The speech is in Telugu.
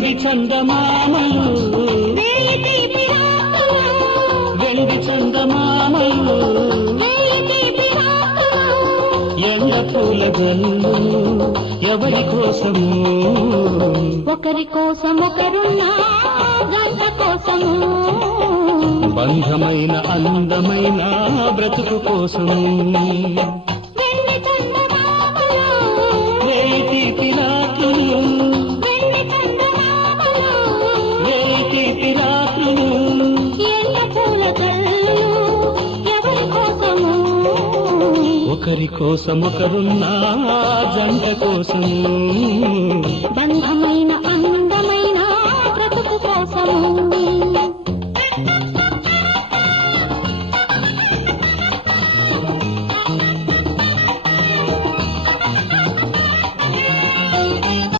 వెండి చందమామలు వెండి చందమామలు ఎండ పూల జల్లు ఎవరి కోసము ఒకరి కోసం ఒకరున్నా గంట కోసము బంధమైన అందమైన బ్రతుకు కోసము ఒకరి కోసం ఒకరున్నా జంట కోసము